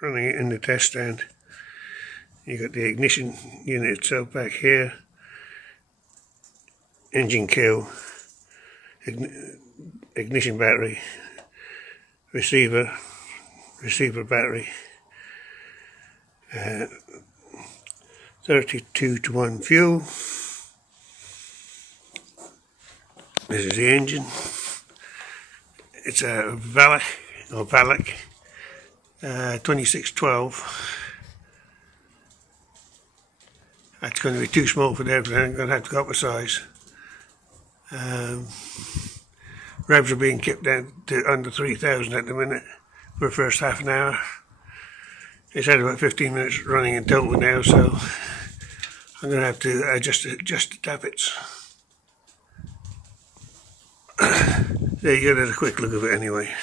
running it in the test stand. You got the ignition unit itself back here, engine kill, ignition battery, receiver battery, 32:1 fuel. This is the engine. It's a Valak 2612. That's going to be too small for the airplane. I'm going to have to go up a size. Revs are being kept down to under 3,000 at the minute for the first half an hour. It's had about 15 minutes running in total now, so I'm going to have to adjust the tappets. There you go, there's a quick look of it anyway.